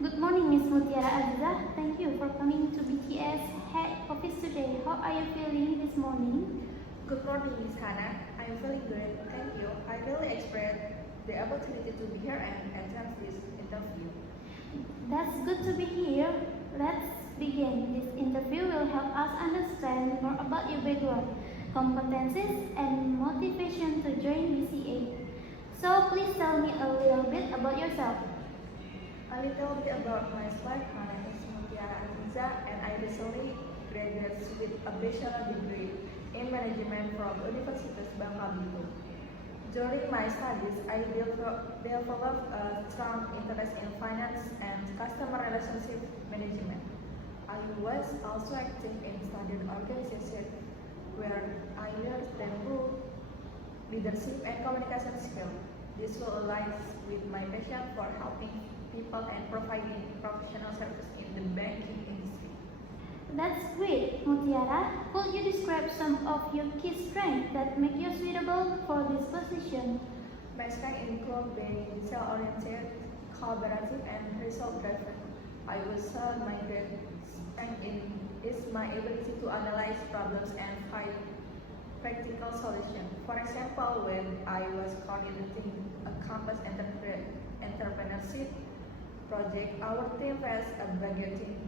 Good morning, Miss Mutiara Aziza. Thank you for coming to BTS head office today. How are you feeling this morning? Good morning, Miss Hannah. I'm feeling good, thank you. I really appreciate the opportunity to be here and attend this interview. That's good to be here. Let's begin. This interview will help us understand more about your background, competencies, and motivation to join BCA. So please tell me a little bit about yourself. A little bit about myself. My name is Mutiara Aziza and I recently graduated with a bachelor degree in management from Universitas Bangka Belitung. During my studies, I developed a strong interest in finance and customer relationship management. I was also active in student organizations where I learned the role, leadership, and communication skills. This will align with my passion for helping people and providing professional service in the banking industry. That's great, Mutiara. Could you describe some of your key strengths that make you suitable for this position? My strengths include being detail-oriented, collaborative, and result-driven. I would say my great strength is my ability to analyze problems and find practical solutions. For example, when I was coordinating a campus entrepreneurship project, our team faced a budgeting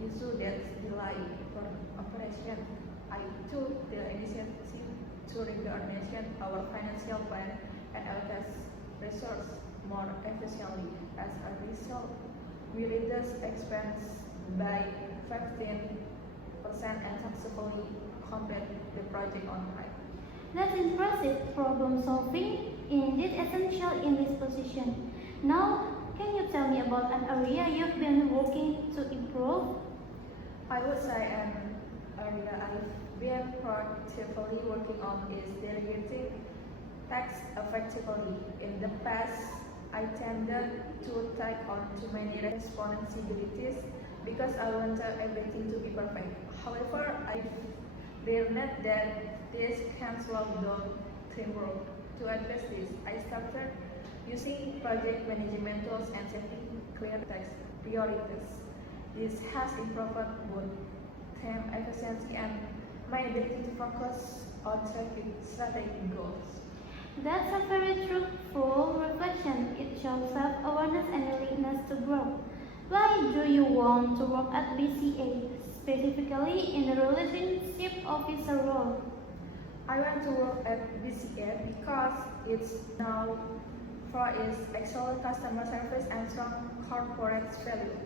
issue that delayed operation. I took the initiative to reorganize our financial plan and allocate resources more efficiently. As a result, we reduced expense by 15% and successfully completed the project on time. That's impressive. Problem solving indeed essential in this position. Now, can you tell me about an area you've been working to improve? I would say an area I've been proactively working on is delegating tasks effectively. In the past, I tended to take on too many responsibilities because I wanted everything to be perfect. However, I've learned that this can slow down teamwork. To address this, I started using project management tools and setting clear task priorities. This has improved both team efficiency and my ability to focus on strategic goals. That's a very truthful reflection. It shows self-awareness and willingness to grow. Why do you want to work at BCA, specifically in the relationship officer role? I want to work at BCA because it's known for its excellent customer service and strong corporate value.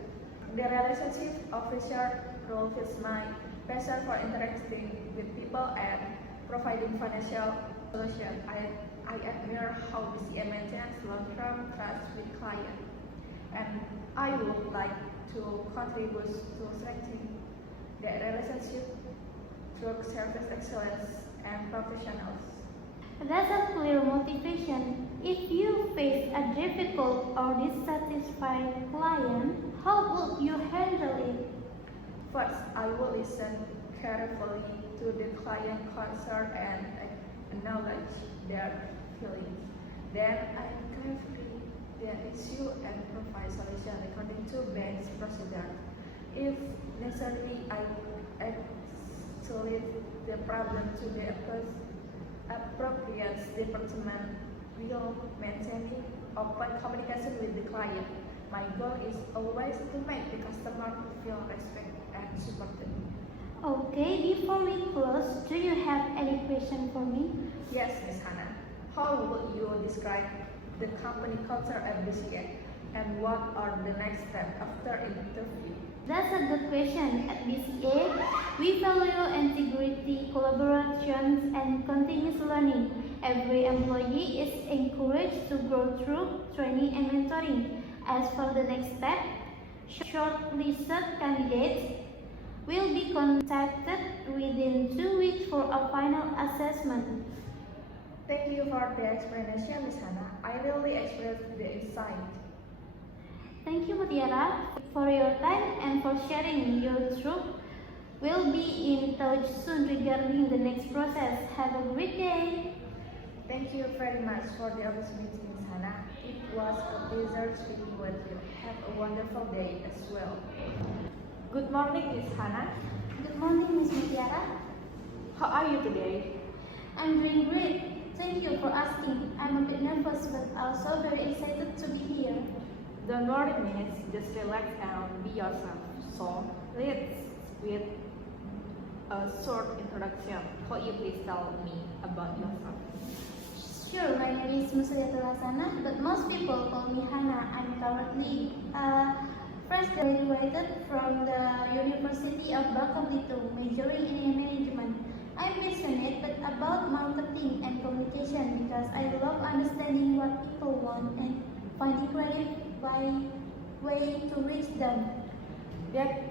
The relationship officer role fits my passion for interacting with people and providing financial solutions. I admire how BCA maintains long-term trust with clients, and I would like to contribute to strengthening the relationship through service excellence and professionals. That's a clear motivation. If you face a difficult or dissatisfied client, how would you handle it? First, I will listen carefully to the client concern and acknowledge their feelings. Then I clarify the issue and provide solution according to bank's procedure. If necessary, I escalate the problem to the appropriate department while maintaining open communication with the client. My goal is always to make the customer feel respected and supported. Okay, before we close, do you have any question for me? Yes, Ms. Hannah. How would you describe the company culture at BCA and what are the next steps after interview? That's a good question. At BCA, we value integrity, collaborations, and continuous learning. Every employee is encouraged to grow through training and mentoring. As for the next step, shortlisted candidates will be contacted within 2 weeks for a final assessment. Thank you for the explanation, Ms. Hannah. I really appreciate the insight. Thank you, Mutiara, for your time and for sharing your truth. We'll be in touch soon regarding the next process. Have a great day. Thank you very much for the opportunity, Ms. Hannah. was a pleasure speaking with you. Have a wonderful day as well. Good morning, Miss Hannah. Good morning, Ms. Mutiara. How are you today? I'm doing great. Thank you for asking. I'm a bit nervous but also very excited to be here. Don't worry, Miss. Just relax and be yourself. So, let's with a short introduction. Could you please tell me about yourself? Sure, my name is Musliatul Hasanah, but most people call me Hannah. I'm currently fresh graduated from the University of Bangkok, majoring in management. I'm passionate about marketing and communication because I love understanding what people want and finding creative way to reach them. That's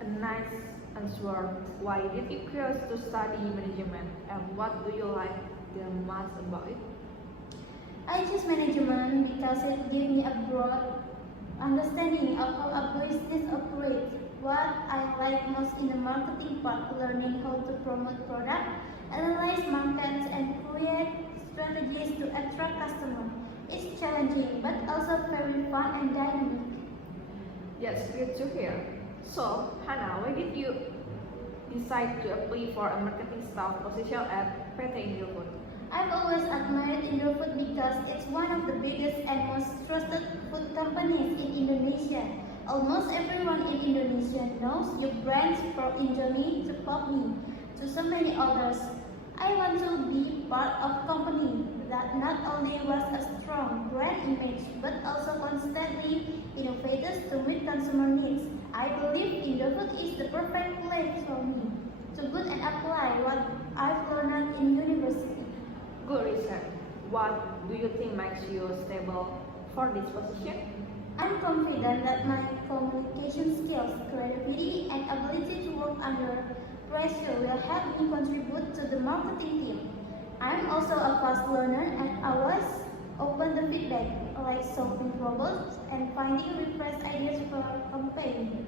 a nice answer. Why did you choose to study management, and what do you like the most about it? I choose management because it gives me a broad understanding of how a business operates. What I like most in the marketing part, learning how to promote product, analyze markets, and create strategies to attract customers. It's challenging, but also very fun and dynamic. That's good to hear. So, Hannah, why did you decide to apply for a marketing staff position at PT Indofood? I've always admired Indofood because it's one of the biggest and most trusted food companies in Indonesia. Almost everyone in Indonesia knows your brands from Indomie to Popme to so many others. I want to be part of a company that not only was a strong brand image but also constantly innovates to meet consumer needs. I believe Indofood is the perfect place for me to put and apply what I've learned in university. Good research. What do you think makes you stable for this position? I'm confident that my communication skills, creativity, and ability to work under pressure will help me contribute to the marketing team. I'm also a fast learner and always open to feedback, like solving problems and finding refresh ideas for a campaign.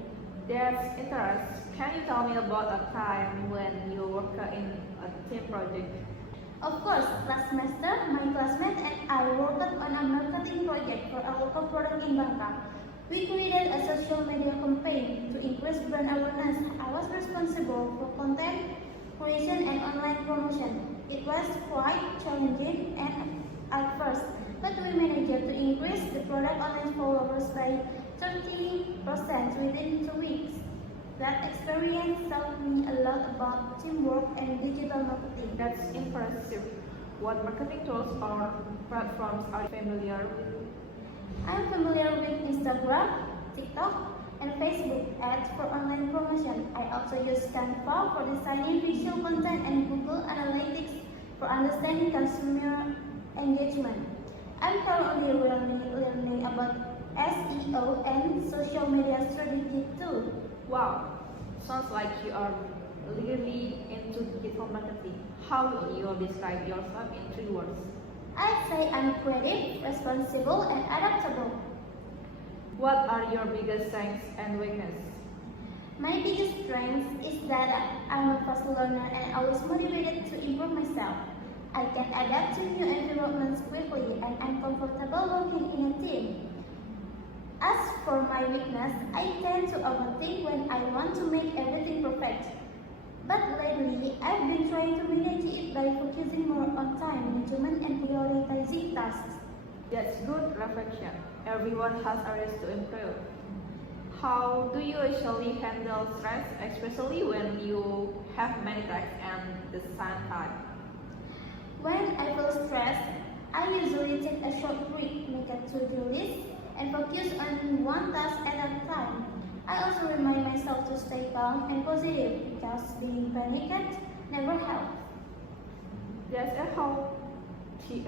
That's interesting. Can you tell me about a time when you worked in a team project? Of course, last semester, my classmate and I worked on a marketing project for a local product in Bangkok. We created a social media campaign to increase brand awareness. I was responsible for content creation and online promotion. It was quite challenging at first, but we managed to increase the product online followers by 30% within 2 weeks. That experience taught me a lot about teamwork and digital marketing. That's impressive. What marketing tools or platforms are you familiar with? I'm familiar with Instagram, TikTok, and Facebook ads for online promotion. I also use Canva for designing visual content and Google Analytics for understanding consumer engagement. I'm currently learning about SEO and social media strategy too. Wow, sounds like you are really into digital marketing. How will you describe yourself in 3 words? I'd say I'm creative, responsible, and adaptable. What are your biggest strengths and weaknesses? My biggest strength is that I'm a fast learner and always motivated to improve myself. I can adapt to new environments quickly and I'm comfortable working in a team. As for my weakness, I tend to overthink when I want to make everything perfect. But lately, I've been trying to manage it by focusing more on time management and prioritizing tasks. That's good reflection. Everyone has areas to improve. How do you usually handle stress, especially when you have many tasks at the same time? When I feel stressed, I usually take a short break, make a to-do list, and focus on one task at a time. I also remind myself to stay calm and positive because being panicked never helps. That's a healthy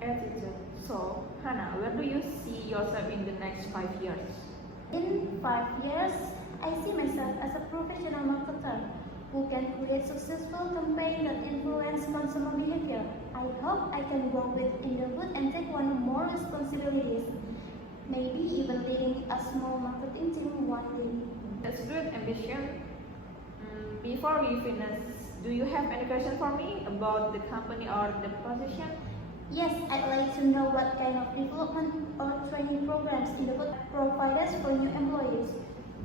attitude. So, Hannah, where do you see yourself in the next 5 years? In 5 years, I see myself as a professional marketer who can create successful campaigns that influence consumer behavior. I hope I can work with Indofood and take on more responsibilities, maybe even leading a small marketing team one day. That's good ambition. Before we finish, do you have any question for me about the company or the position? Yes, I'd like to know what kind of development or training programs Indofood provides for new employees.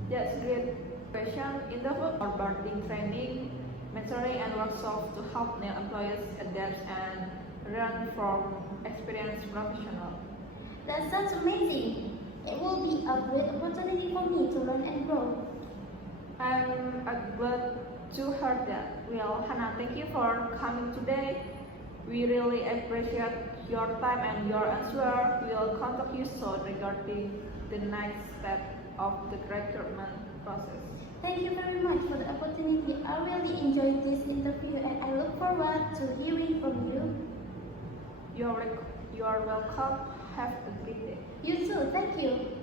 That's a great question. Indofood or boarding training, mentoring and workshops to help new employees adapt and learn from experienced professionals. That sounds amazing. It will be a great opportunity for me to learn and grow. I'm glad to hear that. Well, Hannah, thank you for coming today. We really appreciate your time and your answer. We'll contact you soon regarding the next step of the recruitment process. Thank you very much for the opportunity. I really enjoyed this interview and I look forward to hearing from you. You are welcome. Have a great day. You too, thank you.